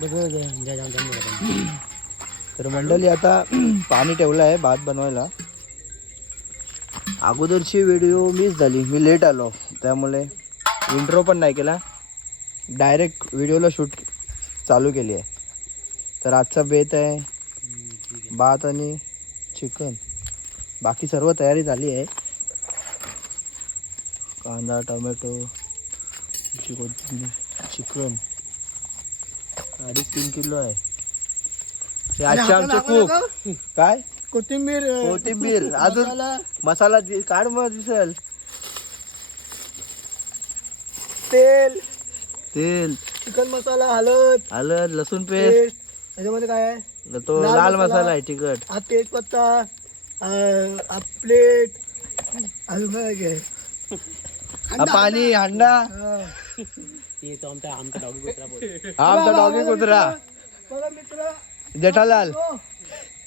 तर मंडळी आता पाणी ठेवलं आहे भात बनवायला. अगोदरची व्हिडिओ मिस झाली. मी लेट आलो. त्यामुळे इंट्रो पण नाही केला. डायरेक्ट व्हिडिओला शूट चालू केली आहे. तर आजचा बेत आहे भात आणि चिकन बाकी सर्व तयारी झाली आहे. कांदा टोमॅटो चिकन. अडीच तीन किलो आहे. हे आजचे आमचे खूप काय? कोथिंबीर कोथिंबीर. अजून मसाला दि- काढ मग दिसल. तेल. तेल. चिकन मसाला हळद आलं लसूण पेस्ट. पेस्ट. त्याच्यामध्ये काय आहे? तो लाल लाल मसाला. मसाला आहे तिखट. हा तेजपत्ता अं, हा प्लेट. अजून काय काय आहे? हा पाणी हंडा हा. हा आमचा डॉगी कुत्रा. बघा मित्र. जेठालाल. हो.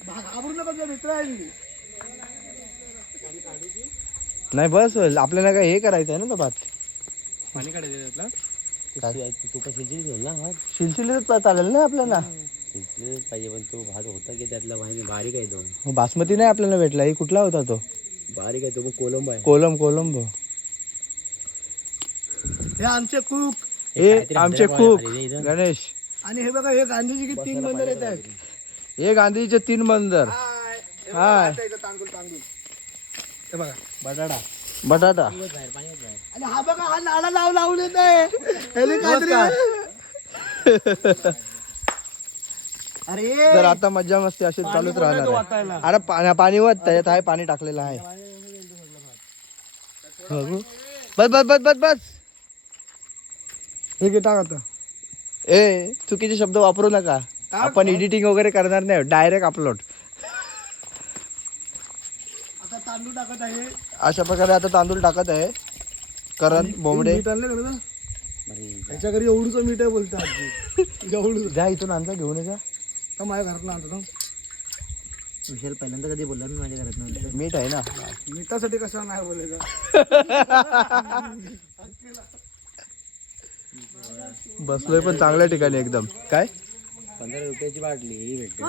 भाग घाबरू नका तुझा मित्र आहे मी. नाही बस होईल आपल्याला काय हे करायचं आहे ना तो भात. पाणी काढायचं त्यातला? तू पण शिलचिलीच होईल ना भात? शिलशिलीच चालेल ना आपल्याला? शिलचिलीच पाहिजे पण तो भात होता की त्यातला माहिती बारीक आहे तो. हो, बासमती नाही आपल्याला भेटला. हे कुठला होता तो? बारीक आहे तो पण कोलंब आहे. कोलम कोलंबो. हे आमचे कुक. हे आमचे खूप. गणेश. आणि हे बघा हे गांधीजी की तीन बंदर येत आहेत. हे गांधीचे तीन बंदर हाय. हे बघा, बटाटा. बटाटा. आणि हा बघा हा नाला लाव लावून येत. आहे. अरे. तर आता मज्जा मस्ती अशी चालूच राहणार. अरे पाणी पाणी वत त्याच्यात आहे पाणी टाकलेलं आहे. बघू. बस बस बस बस बस. हे घे टाक आता. ए चुकीचे शब्द वापरू नका. आपण एडिटिंग वगैरे करणार नाही डायरेक्ट अपलोड आता तांदूळ टाकत आहे. अशा प्रकारे आता तांदूळ टाकत आहे. करण बोंबडे. त्याच्या घरी एवढूच मीठ आहे बोलतो आजी. एवढूच. जा इथून आणता घेऊन ये जा. का माझ्या घरात आणतो ना विशाल पहिल्यांदा कधी बोलला मी माझ्या घरात मीठ आहे ना? मिठासाठी कसं नाही बोलायचं? बसलोय पण चांगल्या ठिकाणी एकदम. काय? पंधरा रुपयाची बाटली ही भेटते.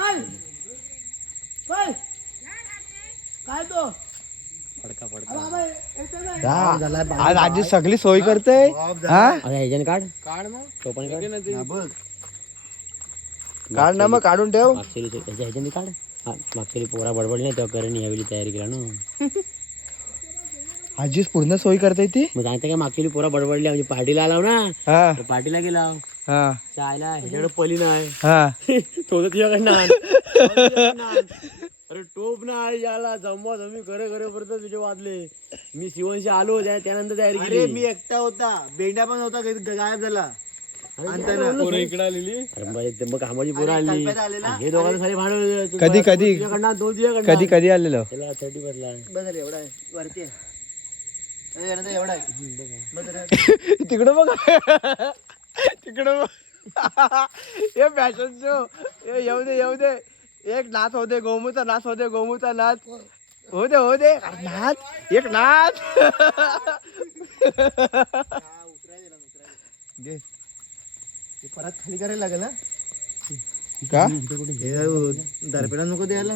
आज आजी सगळी सोय करते. हा? काढ. काढ मग. तो पण काढ. काढ ना मग काढून ठेव. मागच्या काढ. हा, मागच्या पोरा बडबडली नाही तेव्हा करण यावेळी तयारी केला ना. आजीच पूर्ण सोय करते ती? मग सांगते काय मागच्या वेळी पोरा बडबडली म्हणजे पार्टीला आलाव ना हा. पार्टीला गेला. हा. चायला ह्याच्याकडे पली नाही. हा. तो तर. अरे टोप ना याला जमवा जमी करे करे परत तुझे वाजले. मी शिवनशी आलो त्या- त्यानंतर तयारी केली. मी एकटा होता. बेंड्या पण होता ग- गायब झाला. आलेली अरे मग ते- मग कामाची पोरं आली. हे दोघांना सारे भांडवल कधी कधी? तुझ्याकडनं तुझ्याकडनं कधी कधी आलेलो? त्याला थर्टी बसला बस एवढा आहे. वरती आहे. एवढा आहे. तिकडं बघ. तिकडं बघ. हे फॅशन शो हे येऊ दे येऊ दे. एक नाच होते गोमूचा नाच होते गोमूचा नाच हो दे हो दे. अरे नाच एक नाच दे. परत खाली करायला लागेल ना का? दरपेडा नको द्यायला.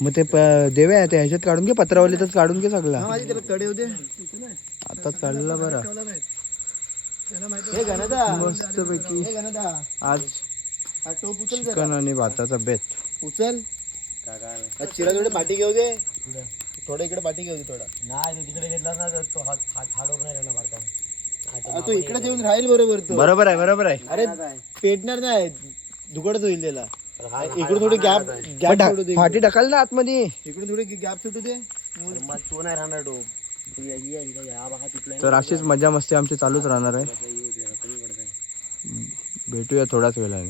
मग ते देव्या ते ह्याच्यात काढून घे पत्रावलीतच काढून घे सगळा. कडे होते. आताच काढलेला बरा. मस्त पैकी आज. चिकन आणि भाताचा बेत. उचल. हा चिरा थोडे पाठी घेऊ दे. थोडं इकडे पाठी घेऊ दे थोडा. नाही तो तिकडे घेतला ना तर तो हात हात ओपन नाही राहणार भारतात हा, तो इकडे येऊन राहील बरोबर तो. बरोबर आहे बरोबर आहे. अरे पेटणार नाही. दुकडच होईल त्याला. इकडे थोडी गॅप गॅप ढा- सोडू दे फाटी ढकल ना आतमध्ये. इकडे थोडी गॅप सुटू दे. मग तो नाही राहणार तो. बघा तिथला तर अशीच मजा मस्ती आमची चालूच राहणार आहे. भेटूया थोड्याच वेळाने.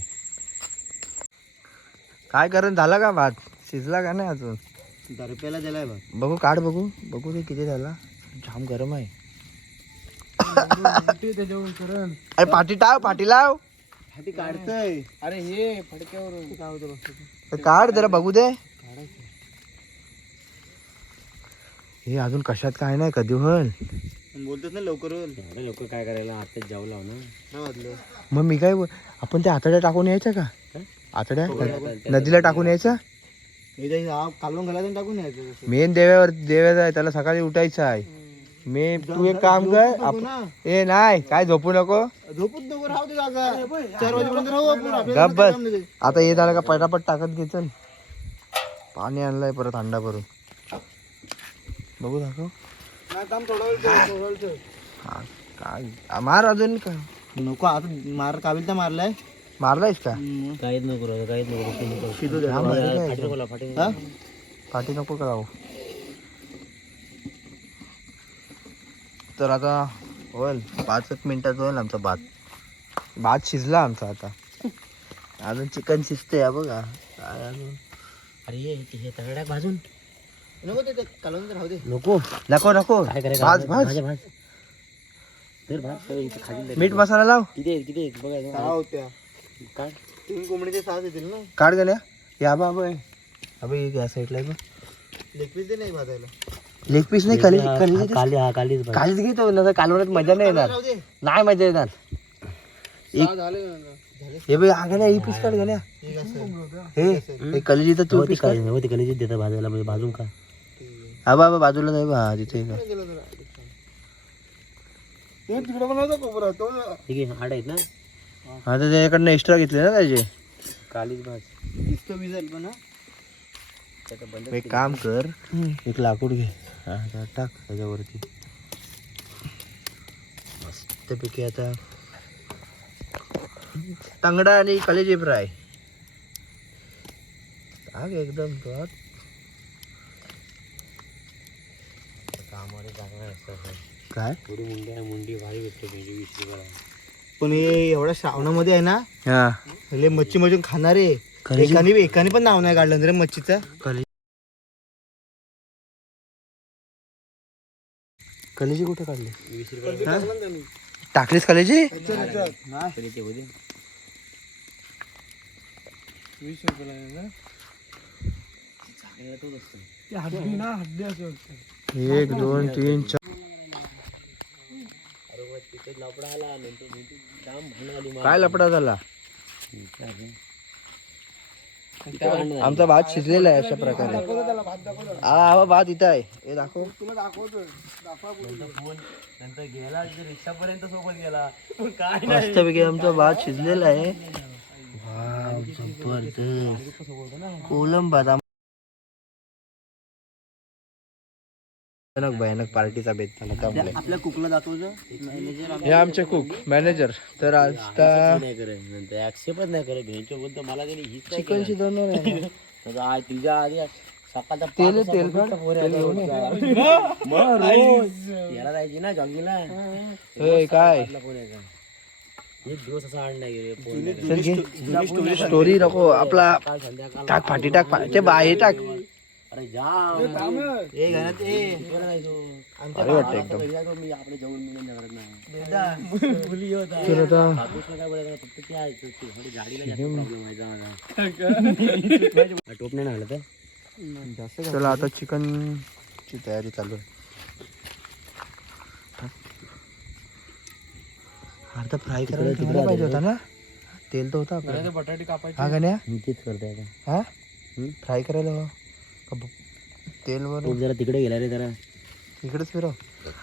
काय करून झाला का भात? शिजला का नाही अजून? दरप्याला दिलाय बघ बघू काढ बघू. बघू ते किती झाला. जाम गरम आहे. अरे पाठी टाव पाठी लाव. ती काढतय. अरे हे फडक्यावरून काय होतं बघ? तर काढ जरा बघू दे. हे अजून कशात काय नाही कधी होईल? बोलतोच ना लवकर लोक काय करायला? आताच जाऊ लाव ना. मग मी काय बोल- आपण त्या आतड्या टाकून यायच्या का? आतड्या? नदीला टाकून यायच्या? कालवून घालायचं टाकून यायचं. मेन देव्यावर देव्याचा आहे त्याला सकाळी उठायचं आहे. मी तू एक काम कर ए नाही काय झोपू नको. झोपूच नको राहू दे चार वाजेपर्यंत राहू आपण आपल्याला गप बस. आता हे झालं का पटापट टाकत घे चल. पाणी आणलंय परत अंडा भरून. बघू दाखव. नाही काम थोडा वेळ ठेव, थोडा वेळ ठेव. हा, काय? मार अजून का? नको आता मार काबिल तर मारलाय. मारलायस का? काहीच नको राहू काहीच नको. हा, काय फाटी? नको का जाऊ तर आता होईल. पाच एक मिनिटात होईल आमचा भात. भात शिजला आमचा आता. अजून चिकन शिजते हा बघा. काय अजून? अरे हे हे तगड्या भाजून. नको ते ते कालवून राहू दे. नको. नको नको. काय करायचं? भाज भाज तर भाज इथं खाली. मीठ मसाला लाव. किती आहेत किती बघायचं सहा होत्या. काय तीन कोंबडीचे सहा येतील ना? काढ गण्या. या बाबा. अबे या साईडला लेग पीस दे नाही भाजायला. लेग पीस नाही कली हा, कली काली हा कालीच कालीच घेतो ना कालवण्यात मजा नाही येणार. नाही मजा येणार. एक- हे बघ आगण्या ही पीस काढ आहे हे कलेजी तर तू ती पीस काढ. काली हो ती कलीच देतात भाजायला म्हणजे भाजून का हा बाबा बाजूला जाई बा तिथे का ठीक आहे आठ आहेत ना? हा तर त्याच्याकडनं एक्स्ट्रा घेतले ना त्याचे कालीच भाज. दिसतो पण काम कर एक लाकूड घे. आता टाक त्याच्यावरती. मस्तपैकी आता तांगडा आणि कलेजी फ्राय टाक एकदम चांगला असतं काय? थोडी मुंडी आहे मुंडी भारी भेटते वीस रुपयाला पण हे एवढ्या श्रावणामध्ये आहे ना हा. मच्छी मजून खाणारे. एकाने एकाने पण नाव नाही काढलं रे मच्छीचं? कलेजी कलेजी कुठे काढली? टाकलीस कलेजी? वीस एक दोन तीन चार. काय लपडा झाला? आमचा भात शिजलेला आहे अशा प्रकारे. हा हा भात इथं आहे. हे दाखव. नंतर गेला रिक्षा पर्यंत सोबत गेला काय मस्तपैकी आमचा भात शिजलेला आहे. कोलम भात भयानक भयानक पार्टीचा बेत झाला. त्यामुळे आपल्या कुकला दाखवतो. मॅनेजर हे आमचे कुक मॅनेजर तर आता नाही करे नंतर ऍक्सेप्टच नाही करे भेंचो बोलतो मला तरी हीच काय चिकन आज तिच्या आधी सकाळचा तेल तेल याला जायची ना जॉगिंगला? काय. एक दिवस असा आण नाही स्टोरी नको आपला टाक फाटी टाक फा- ते बाहेर टाक. अरे जाम ए घरात ए बरं नाही तो. अरे वाटतं एकदम. घरी जातो मी आपले जेवण मिळून करत नाही. मुली होता तर आता. कापूस काय बोलायचं फक्त ते आहे ते- ते थोडी गाडीला जास्त प्रॉब्लेम व्हायचा माझा टोप नाही ना आलं तर? चला आता चिकन ची तयारी चालू आहे. अर्धा फ्राय करायला पाहिजे होता ना? तेल तर होतं. बटाटे कापायचे. हा गण्या मी तेच करते आता. हा. फ्राय करायला हवा. का तेल वर जरा तिकडे गेला रे जरा. इकडेच फिरव.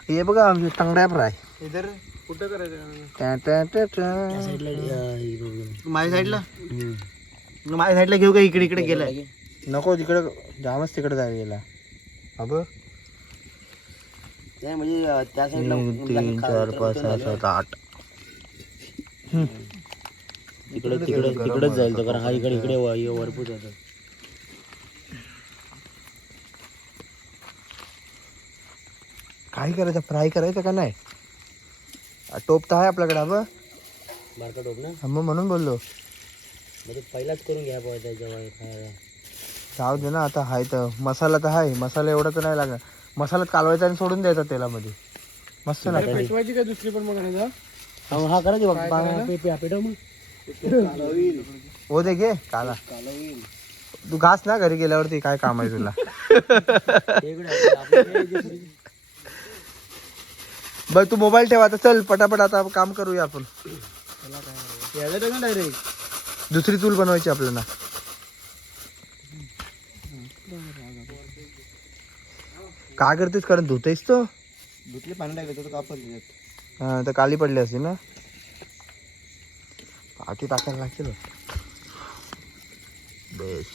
हे बघा आमचे टंगड्या फ्राय इधर कुठं करायचं हे. माझ्या साईडला? हम्म. माझ्या साईडला घेऊ का? इकडे इकडे गेलाय. नको तिकडे जामच तिकडे जायला गेला अब म्हणजे अं, त्या साईडला तीन तीन चार पाच सहा सात आठ. तिकडे तिकडे तिकडेच जाईल तो कारण हा इकडे इकडे व- हे वरपूस होतं काय करायचं फ्राय करायचं का नाही? टोप तर आहे आपल्याकडे अब बारका टोप ना मग म्हणून बोललो. म्हणजे पहिलाच करून घ्या पाहिजे हे खायला. जाऊ दे ना आता हाय तर. मसाला तर आहे मसाला एवढा तर नाही लागत मसाल्यात कालवायचा आणि सोडून द्यायचा तेलामध्ये. मस्त लागतं पेटवायची काय दुसरी पण मग हा हा करा बघ पे- पे- पेटव मग. हो दे घे काला. तू घास ना घरी गेल्यावरती काय काम आहे तुला? ते इकडे आहे, आपलं ते जे- बघ तू मोबाईल ठेवा आता चल पटापट आता काम करूया आपण. डायरेक्ट दुसरी चूल बनवायची आपल्याला. काय करतेस? कारण धुतेस तो. धुतले पाणी टाकलं तर कापड हा तर काली पडली असती ना. पाठी टाकायला लागतील. बेस.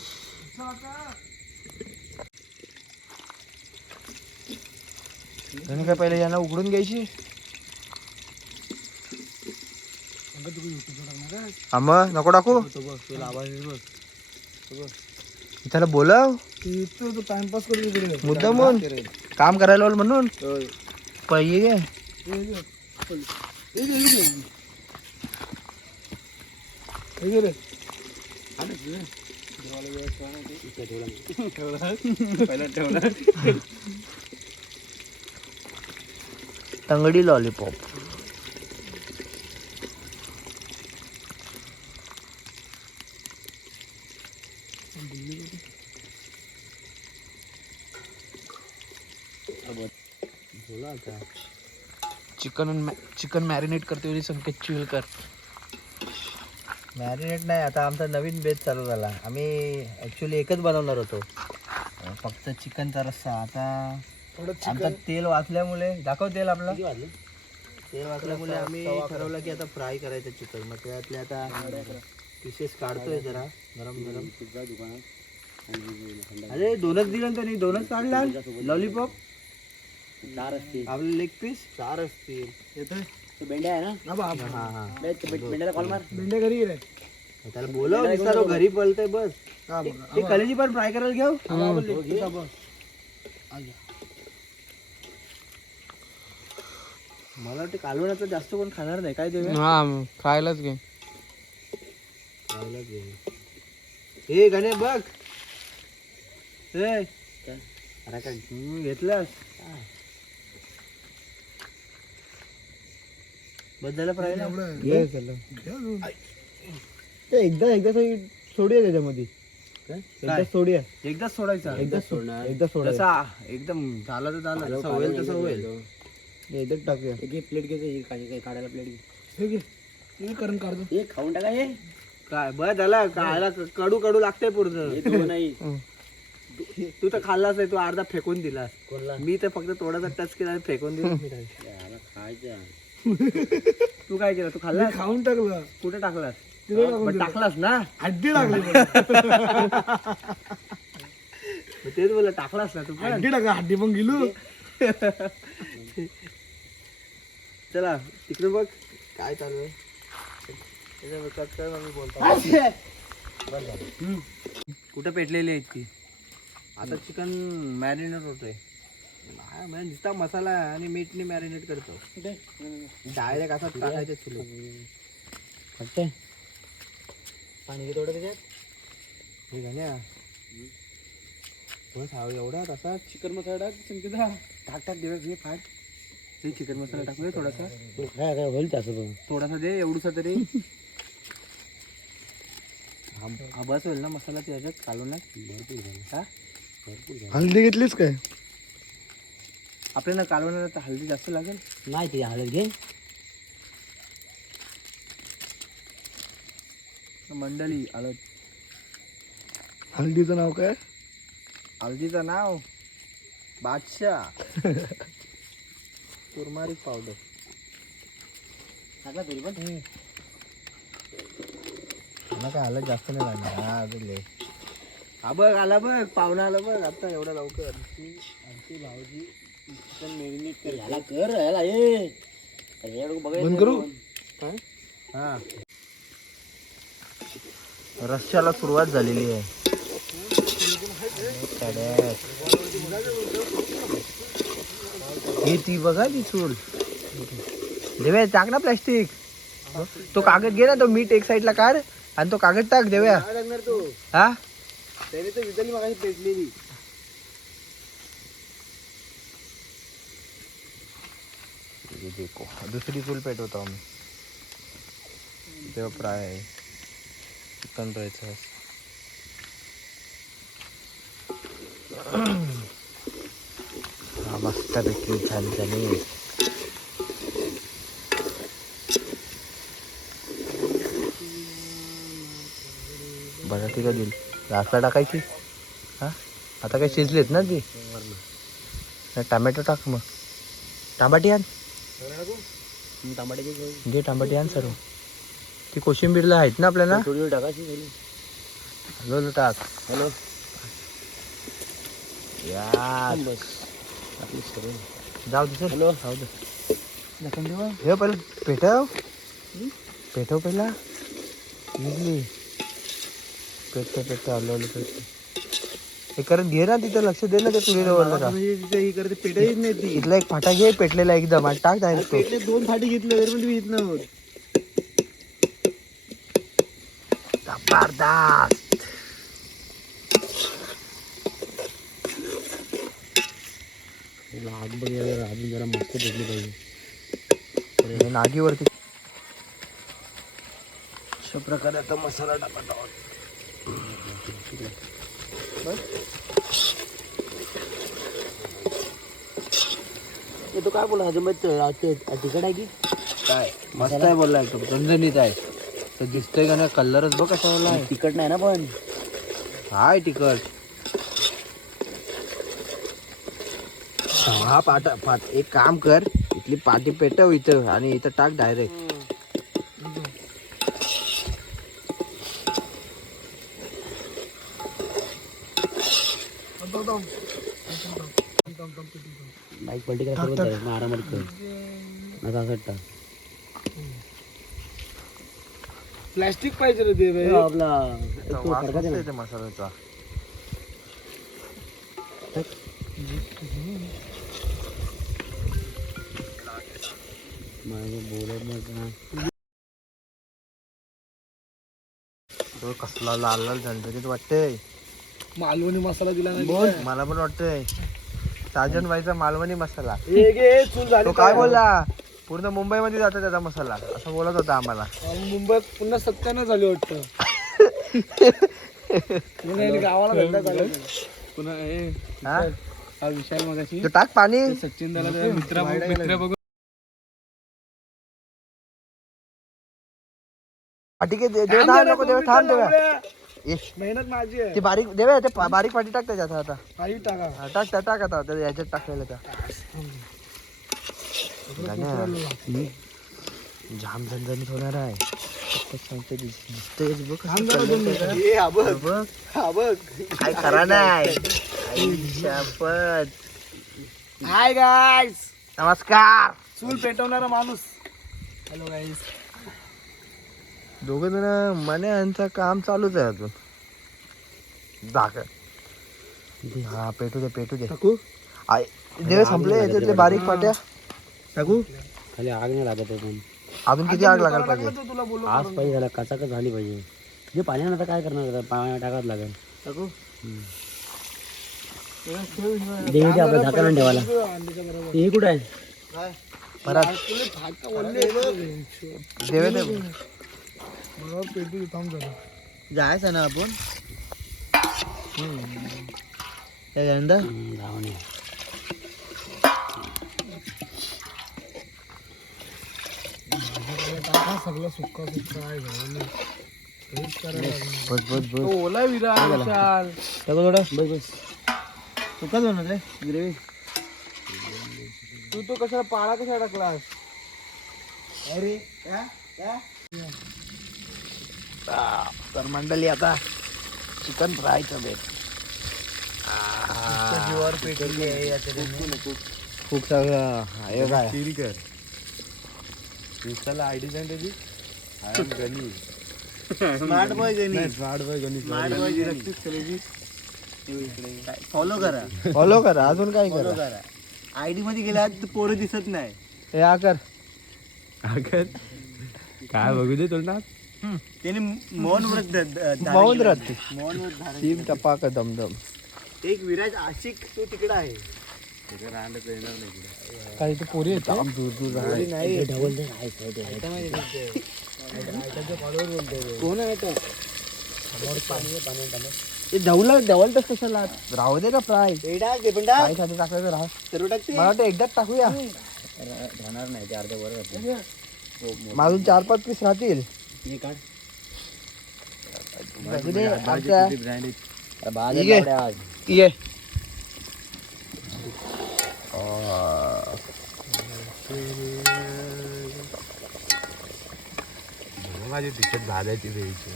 आणि काय पहिले यांना उघडून घ्यायची? हा मग नको टाकू. त्याला बोलव. तू टाइमपास करू मुद्दा म्हणून काम करायला लावलं म्हणून. पहिले घे तंगडी लॉलीपॉप. चिकन चिकन मॅरिनेट करते वेळी संकेत चिलकर मॅरिनेट नाही आता आमचा नवीन बेस चालू झाला. आम्ही ॲक्च्युली एकच बनवणार होतो. फक्त चिकनचा रस्सा. आता आमचा तेल वाचल्यामुळे दाखव तेल आपलं. तेल वाचल्यामुळे आम्ही ठरवलं की आता फ्राय करायचं चिकन. मग त्यातले आता पिसेस काढतोय जरा. गरम गरम. अरे दोनच दिलं ना त्यांनी. दोनच काढला लॉलीपॉप. चार असतील. आपले लेग पीस चार असतील. तो बेंड्या आहे ना? हा हा कॉल मार. घरी गेले. त्याला बोलव घरी पळतोय बस. ते कलेजी पण फ्राय करायला घेऊ? मला वाटतं कालवणाचं जास्त कोण खाणार नाही. काय देऊया? हा खायलाच घे. खायलाच घे. हे गणे बघ. हे अरे काय घेतलास? बस झालं फ्राय एकदा एकदा सोडूया त्याच्यामध्ये. एकदा सोडूया एकदाच सोडायचा. एकदा सोडणार. एकदा सोडायचा. एकदम झाला तर झाला. जसा होईल तसं होईल. एकदाच टाकूया एक प्लेट घे ही काय काय काढायला प्लेट घे. हे घे. हे करून काढतो हे खाऊन टाका हे काय बस झाला. खायला कडू कडू लागतंय पूर्ण. हे नाही तू तर खाल्लाच नाही तू अर्धा फेकून दिलास. मी तर फक्त थोडासा टच केला आणि फेकून दिला. खायचं. तू काय केलं? तू खाल्लास? खाऊन टाकलं. कुठे टाकलास? टाकलास ना? हड्डी टाकली मग तेच बोला टाकलास ना तू पण? हड्डी टाकला हड्डी पण गेलो. चला तिकडे बघ. काय चालू आहे? त्याच्यावर cut कर, मग मी बोलतो कुठं पेटलेली आहेत ती? आता चिकन मॅरिनेट होतोय. नाही, म्हणजे नुसता मसाला आणि मीठने मॅरिनेट करतो. डायरेक्ट असा टाकायचं चुलो वाटतंय पाणी घे थोडं त्याच्यात. हे घाल्या बस हा एवढा तसा चिकन मसाला टाक संकेत टाक टाक देऊया घे फाट. ते चिकन मसाला टाकूया थोडासा. काय काय होईल तसं पण? थोडासा दे एवढूसा तरी. हा बस होईल ना मसाला त्याच्यात घालून ना? हा? हल्दी घेतलीस काय? आपल्याला कालवणाला तर हळदी जास्त लागेल. नाही ते हळद घे. मंडळी हळद. हल्दीचं नाव काय? हळदीचं नाव बादशाह. तुरमारीक पावडर टाकला तरी पण? मला काय हळद जास्त नाही लागणार. हा अजून हा बघ आला बघ पाहुणा आला बघ. आता एवढा लवकर. आमची भाऊजी चिकन मेरिनेट कर याला कर याला ये अरे एवढं बघायचं बंद करू? हा रश्श्याला सुरुवात झालेली आहे. हे ती बघा ती चूल. देव्या टाक ना प्लॅस्टिक. तो कागद घे ना तो मीठ एक साईडला काढ आणि तो कागद टाक देव्या. लागणार तू. हा? त्याने तर विदली मगाशी पेटलेली. ये देखो दुसरी चूल पेटवतो आम्ही. तेव्हा फ्राय आहे. चिकन राहायचं मस्तपैकी झणझणीत बरं ठीक आहे दिल. टाकायची. हां? आता काही शिजलेत ना ती? टमॅटो टाक मग. टमाटे आण. जे टांबाटी आण सर्व. ती कोशिंबीरला आहेत ना आपल्याला? टाकायची हॅलो टाक हॅलो. या. आपली जाऊ दे हॅलो. जाऊ दे. हे पहिलं पेटव. पेटव पहिला. इडली पेटतं पेटतं आलं आलं पेटतं. हे करत घे ना तिथं लक्ष दे ना त्या चुलीवर का? ही करते पेटाईच नाही ती. इथला एक फाटा घे पेटलेला एकदम. आणि टाक डायरेक्ट तो. पेटले दोन फाटी घेतले तरी पण तुम्ही येत नाही. जबरदस्त. आग बघ अजून जरा मस्त भेटली पाहिजे. नागीवरती. अशा प्रकारे आता मसाला टाकत आहोत. तो काय बोला हजमत तिकट आहे की? काय? मस्त आहे बोलला एकदम. झणझणीत आहे. तर दिसतंय का नाही? कलरच बघ कसा तिकट नाही ना पण. हाय तिकट हा पाटा पाट एक काम कर इथली पाटी पेटव इथं आणि इथं टाक डायरेक्ट बाईक पलटी करा सर्व जाईल. मग आरामात कर. आता असं टाक. प्लॅस्टिक पाहिजे रे ते आपला मसाल्याचा. माझं बोलत नाही कसला लाल लाल झणझणीत वाटतंय. मालवणी मसाला दिला नाही बोल मला पण वाटतंय. साजन बाईचा मालवणी मसाला. घे, चूल झाली तो काय बोलला? पूर्ण मुंबईमध्ये जातो त्याचा मसाला. असं बोलत होता आम्हाला. अं, मुंबईत पुन्हा सत्याण्णव झाली वाटतं. गावाला धंदा चालू पुन्हा हे? हा? हा विशाल मगाशी. तो टाक पाणी. सचिन दादा मित्र मित्र बघून घे, दे- देव थांब नको देव थांब देव्या मेहनत माझी आहे. ती बारीक देव्या ते पा- बारीक पाठी टाक त्याच्यात आता. आई टाका. हा, टाक टाक टाक आता त्या याच्यात टाकलेलं त्या. गाण्या. जाम झणझणीत होणार आहे. फक्त सांगते ती. दिसतंयच बघ कसं चाललंय त्याला. बघ. काय करा नाही. आई शपथ. हाय गाईस नमस्कार. चूल पेटवणारा माणूस. हॅलो गाईस दोघं जण मने यांचं काम चालूच आहे अजून. दाखल हा पेटू दे पेटू दे. टाकू? आय देव संपले याच्यातले बारीक पाट्या टाकू? खाली आग नाही लागत आहे पण. अजून किती आग लागायला पाहिजे? आज पाहिजे झाला कचाकच झाली पाहिजे. जे पाण्यानं आता काय करणार आता पाण्या टाकावं लागेल. टाकू? देवी ते आपलं झाकण ठेवायला. हे कुठं आहे? परत. देवे. पेटू थांब जायचं ना आपण? काय धावणे टाका सगळं सुक्का सुक्का आहे घराला. हेच करायला लागणार. बस बस बस. तो ओला विरा विशाल. टाकू थोडं बस बस. तू काय बनवत रे ग्रेव्ही. तू तो कशाला पाळा कसा टाकलास? अरे तर मंडळी आता चिकन फ्रायचं आहे तऱ्हेने. खूप सगळं हे काय? सील कर. इंस्टाला आय डी सांग त्याची I M Gani smart boy Gani smart boy Gani smart boy follow करा. फॉलो करा. अजून काय करा? आयडी मध्ये गेला तर पोरं दिसत नाही. हे हा कर काय बघू दे तुला त्याने मौन व्रत मौन व्रत. मौन व्रत सीम टपाक दमदम. एक विराज आशिक तो तिकडे आहे. काही ते पोरी जाम दूर दूर आहे नाही डबल दे आहे. कोण तो? ते कशाला राहू दे ना फ्राय फ्रायसाठी टाकायचं राहा. मला वाटतं एकदाच टाकूया. राहणार नाही ते अर्ध्या वर माझून चार पाच पीस राहतील. हे काढ बघू आमच्या बाजार ठीक आहे. लावड्या आज. ये. माझी तिच्यात भाजायची द्यायची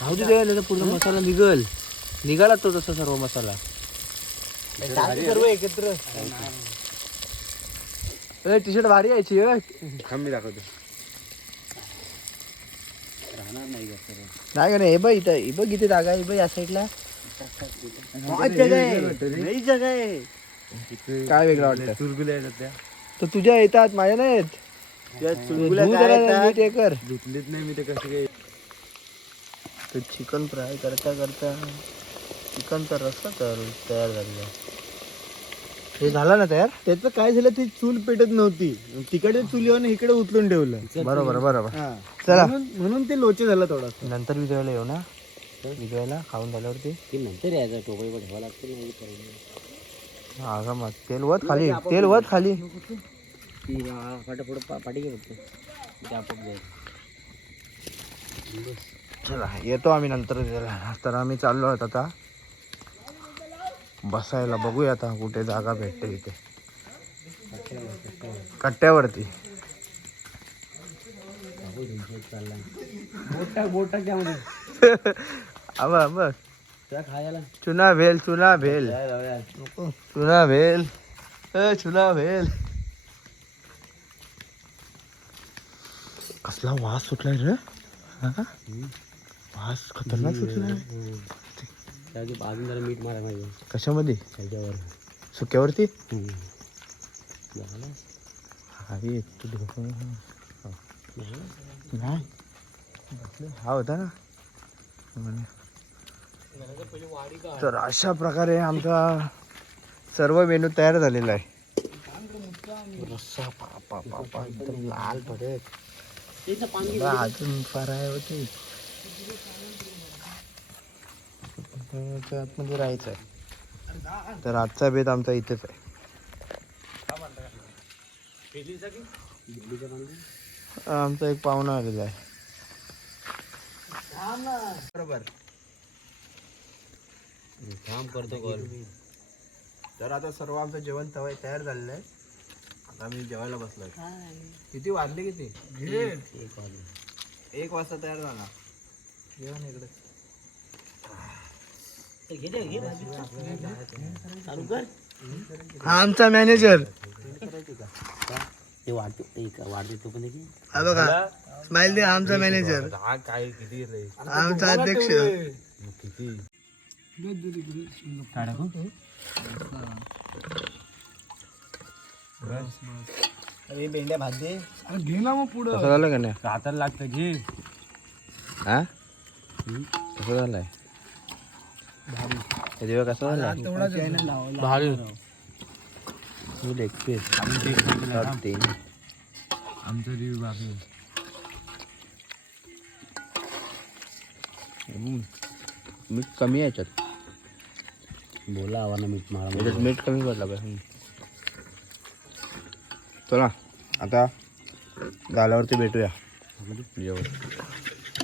राहू दे त्याला पूर्ण मसाला निघल. निघाला तो तसा सर्व मसाला. सर्व एकत्र. टी शर्ट भारी यायची थांब मी दाखवतो राहणार नाही का. नाही का नाही हे बघ इथं हे बघ इथे जागा आहे हे बघ या साईडला नाही जगा आहे? काय वेगळं वाटतं? चुरगुल्या येतात त्या. तर तुझ्या येतात माझ्या नाही येत त्या जरा? नीट हे कर. धुतलीच नाही मी ते कसे काय? तर चिकन फ्राय करता करता चिकन तर रस्ता तर तयार झालेला हे झालं ना तयार? त्याचं काय झालं ती चूल पेटत नव्हती. तिकडे चुलीवर इकडे उचलून ठेवलं. बरोबर बरोबर. हा. चला. म्हणून म्हणून ते लोचे झालं थोडं नंतर विजयाला येऊ ना? विजयाला खाऊन झाल्यावरती. ते नंतर यायचं पण ठेवा लागतं. हा का मग तेल वत खाली तेल वत खाली. ती हा, फाटाफोट पा- पाठी घे फक्त. ते आपोआप जाईल. चला येतो आम्ही नंतर. विजयाला तर आम्ही चाललो आहोत आता. बसायला बघूया आता कुठे जागा भेटते इथे. कट्ट्यावरती. बघ. चुना भेल चुना भेल? चुना भेल. ए चुना भेल. कसला वास सुटलाय रे? वास खतरनाक सुटलाय. त्याची अजून जरा मीठ मारा पाहिजे. कशामध्ये? त्याच्यावर. सुक्यावरती? अरे तू ढोकं- नाही. हा होता ना. तर अशा प्रकारे आमचा सर्व मेनू तयार झालेला आहे. रस्सा पापा पापा एकदम लाल बा, अजून फराय होते? त्याच्या आतमध्ये राहायचं आहे. तर आजचा बेत आमचा इथेच आहे. आमचा एक पाहुणा आलेला आहे. बरोबर. काम करतो कॉल तर आता सर्व आमचं जेवण तवा तयार झालेलं आहे. आता आम्ही जेवायला बसलोय. किती वाजले किती? एक वाजता तयार झाला. जेवण इकडे घे दे, घे भाजी. चालू कर हा आमचा मॅनेजर. ते वाढतो ते का- वाढते तो पण त्याची हा बघा स्माइल दे आमचा मॅनेजर हा काय किती रे आमचा अध्यक्ष. किती अरे भेंड्या भात दे. अरे घे ना मग पुढं. झालं का नाही? हाताला लागतं घे. हा? कसं झालंय. हे दिवस कसं झालं भारी. मी लेग पीस तीन आमचा रिव्ह्यू बाकी मीठ कमी आहे याच्यात. बोला आवाना मीठ मारा याच्यात मीठ कमी पडला पाहिजे. चला आता झाल्यावरती भेटूया. जेवण.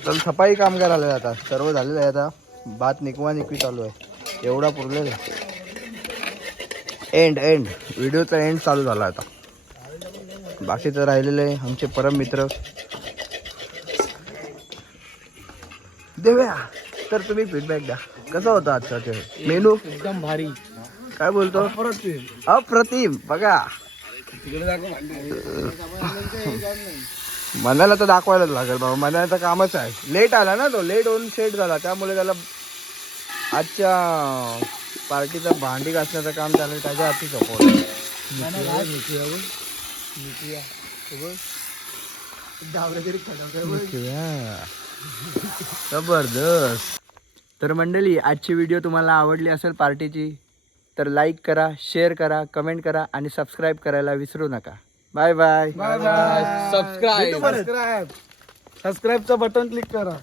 चल सफाई कामगार आले आता. सर्व झालेलं आहे आता. भात निकवा निकवी चालू आहे. एवढा पुरलेला एंड एंड व्हिडिओचा एंड चालू झाला आता. बाकीचं राहिलेलं आहे आमचे परम मित्र. देव्या तर तुम्ही फीडबॅक द्या. कसं होतं आजचा ते मेनू? एकदम भारी. काय बोलतो? अप्रतिम. बघा. मनाला तर दाखवायलाच लागेल बाबा मनाचं कामच आहे. लेट आला ना तो लेट होऊन सेट झाला. त्यामुळे त्याला आजच्या पार्टीचं भांडी घासण्याचं काम चाललं त्याच्या हाती सपोर्ट जबरदस्त. तर मंडळी आजची व्हिडिओ तुम्हाला आवडली असेल पार्टीची तर लाईक करा शेअर करा कमेंट करा आणि सबस्क्राईब करायला विसरू नका. Bye bye. Bye bye. Subscribe सबस्क्राईबचं button click करा.